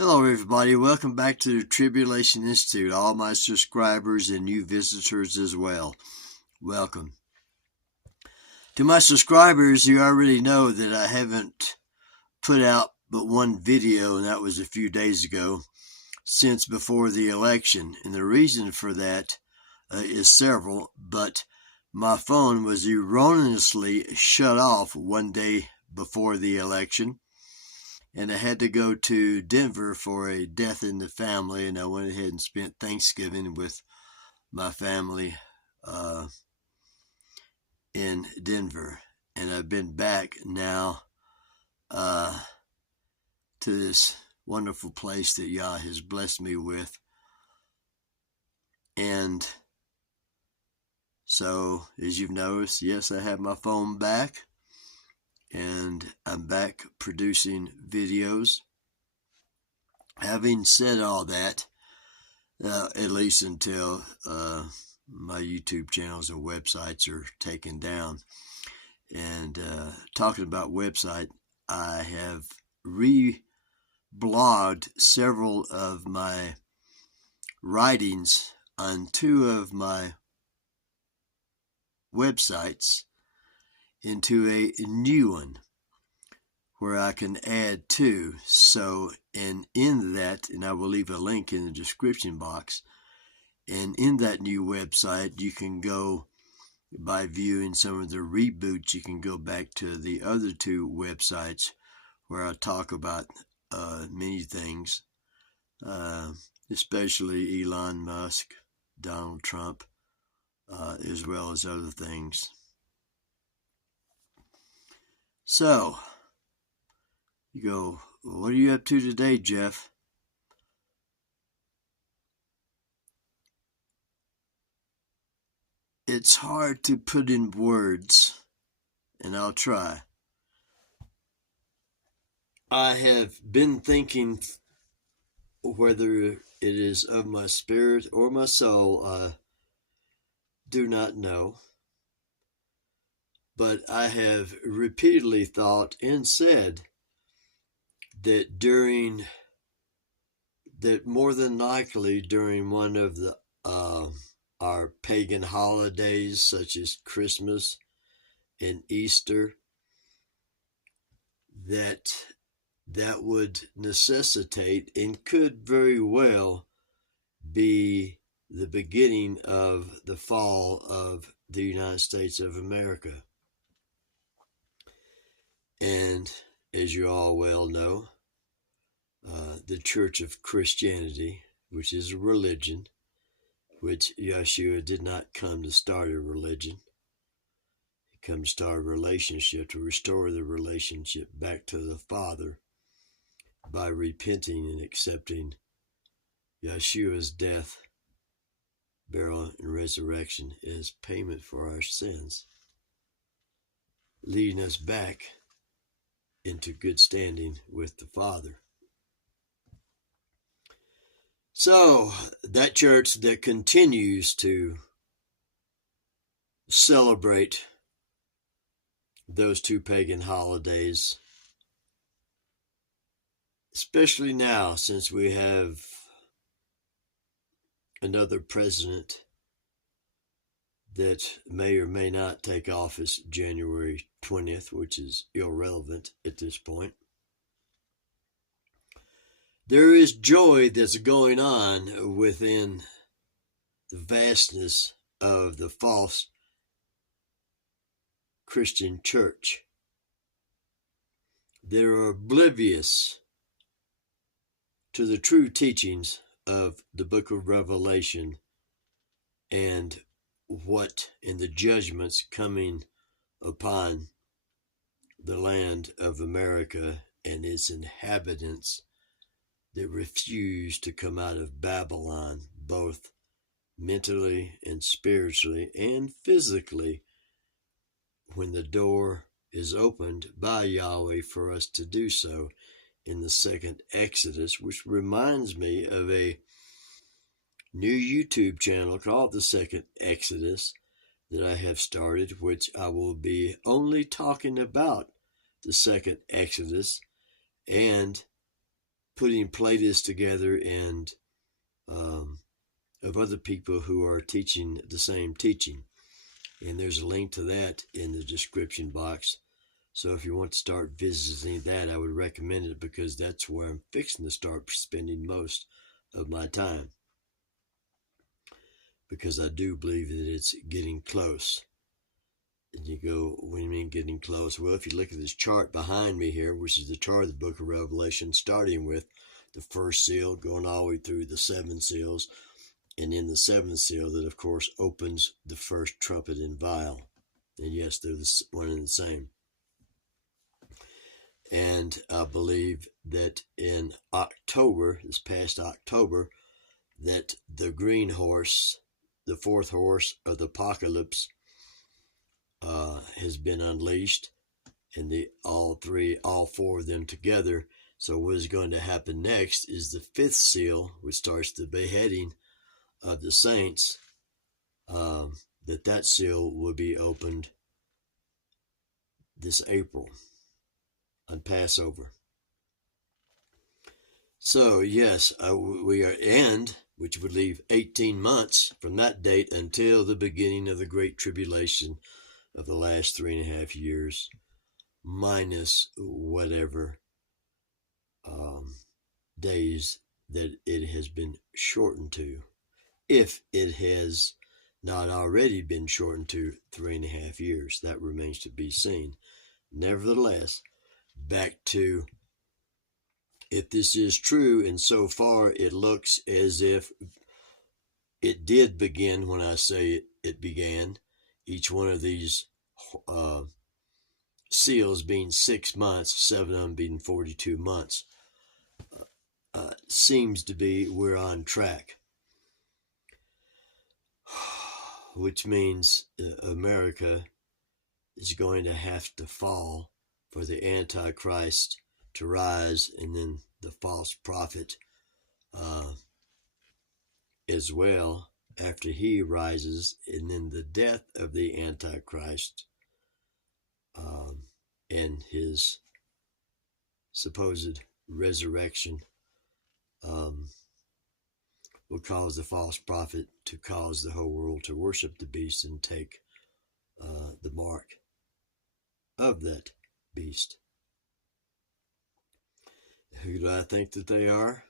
Hello, everybody. Welcome back to the Tribulation Institute. All my subscribers and new visitors as well. Welcome. To my subscribers, you already know that I haven't put out but one video, and that was a few days ago, since before the election. And the reason for that is several, but my phone was erroneously shut off one day before the election. And I had to go to Denver for a death in the family, and I went ahead and spent Thanksgiving with my family in Denver. And I've been back now to this wonderful place that Yah has blessed me with. And so, as you've noticed, yes, I have my phone back. And I'm back producing videos. Having said all that, at least until my YouTube channels and websites are taken down. And talking about website, I have reblogged several of my writings on two of my websites into a new one where I can add to. So, and in that, and I will leave a link in the description box, and in that new website, you can go, by viewing some of the reboots, you can go back to the other two websites where I talk about many things, especially Elon Musk, Donald Trump, as well as other things. So, you go, well, what are you up to today, Jeff? It's hard to put in words, and I'll try. I have been thinking, whether it is of my spirit or my soul, I do not know. But I have repeatedly thought and said that more than likely during one of the our pagan holidays, such as Christmas and Easter, that would necessitate and could very well be the beginning of the fall of the United States of America. And as you all well know, the Church of Christianity, which is a religion, which Yeshua did not come to start a religion. He came to start a relationship, to restore the relationship back to the Father by repenting and accepting Yeshua's death, burial, and resurrection as payment for our sins, leading us back into good standing with the Father. So, that church that continues to celebrate those two pagan holidays, especially now since we have another president that may or may not take office January 20th, which is irrelevant at this point. There is joy that's going on within the vastness of the false Christian church. They are oblivious to the true teachings of the book of Revelation and what in the judgments coming upon the land of America and its inhabitants that refuse to come out of Babylon, both mentally and spiritually and physically, when the door is opened by Yahweh for us to do so in the second Exodus, which reminds me of a new YouTube channel called the Second Exodus that I have started, which I will be only talking about the second Exodus and putting playlists together and of other people who are teaching the same teaching. And there's a link to that in the description box. So if you want to start visiting that, I would recommend it, because that's where I'm fixing to start spending most of my time, because I do believe that it's getting close. And you go, what do you mean getting close? Well, if you look at this chart behind me here, which is the chart of the book of Revelation, starting with the first seal, going all the way through the 7 seals, and in the 7th seal that, of course, opens the first trumpet and vial. And yes, they're one and the same. And I believe that in October, this past October, that the green horse, the 4th horse of the apocalypse, has been unleashed, and all 4 of them together. So what is going to happen next is the 5th seal, which starts the beheading of the saints. That seal will be opened this April on Passover. So yes, we are which would leave 18 months from that date until the beginning of the Great Tribulation of the last 3.5 years, minus whatever days that it has been shortened to, if it has not already been shortened to 3.5 years. That remains to be seen. Nevertheless, back to, if this is true, and so far it looks as if it did begin when I say it began, each one of these seals being 6 months, 7 of them being 42 months, seems to be we're on track. Which means America is going to have to fall for the Antichrist to rise, and then the false prophet as well after he rises, and then the death of the Antichrist and his supposed resurrection will cause the false prophet to cause the whole world to worship the beast and take the mark of that beast. Who do I think that they are?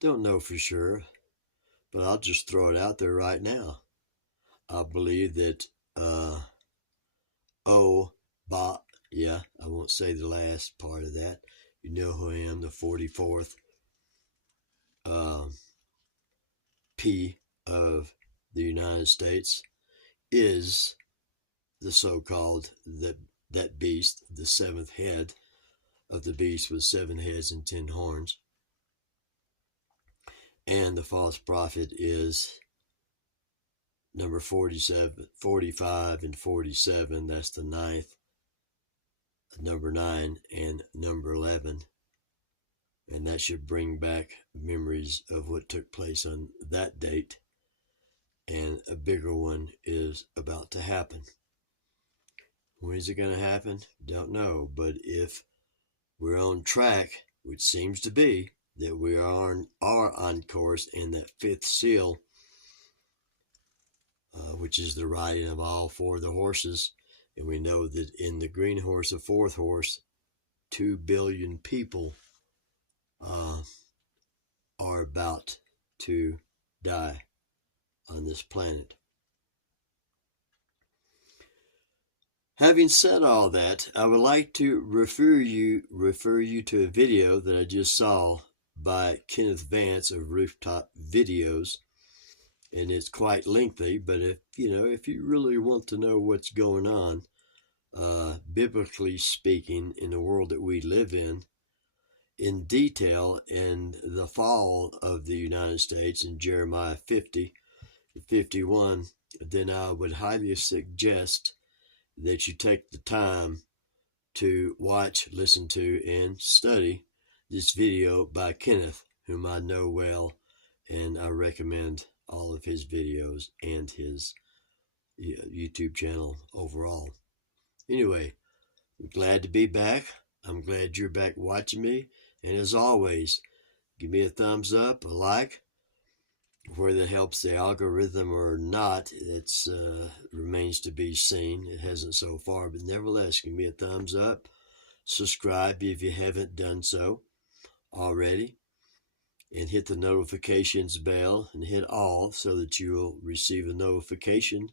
Don't know for sure, but I'll just throw it out there right now. I believe that I won't say the last part of that. You know who I am, the 44th P of the United States, is the so-called that beast, the 7th head of the beast with 7 heads and 10 horns. And the false prophet is number 47, 45, and 47. That's the 9th, number 9, and number 11. And that should bring back memories of what took place on that date. And a bigger one is about to happen. When is it going to happen? Don't know. But if we're on track, which seems to be, that we are on course, and that 5th seal, which is the riding of all 4 of the horses, and we know that in the green horse, the 4th horse, 2 billion people are about to die on this planet. Having said all that, I would like to refer you to a video that I just saw by Kenneth Vance of Rooftop Videos, and it's quite lengthy. But if you really want to know what's going on, biblically speaking, in the world that we live in detail, in the fall of the United States in Jeremiah 50-51, then I would highly suggest that you take the time to watch, listen to, and study this video by Kenneth, whom I know well, and I recommend all of his videos and his YouTube channel overall. Anyway, I'm glad to be back. I'm glad you're back watching me. And as always, give me a thumbs up, a like. Whether it helps the algorithm or not, it remains to be seen. It hasn't so far, but nevertheless, give me a thumbs up. Subscribe if you haven't done so already. And hit the notifications bell and hit all so that you'll receive a notification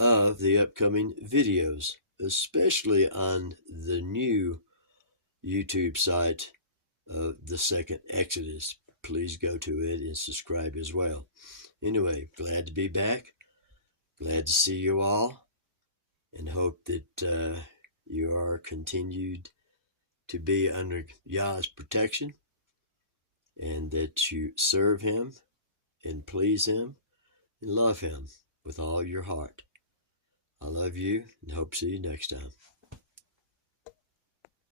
of the upcoming videos, especially on the new YouTube site of the Second Exodus. Please go to it and subscribe as well. Anyway, glad to be back. Glad to see you all, and hope that you are continued to be under Yah's protection, and that you serve Him and please Him and love Him with all your heart. I love you and hope to see you next time.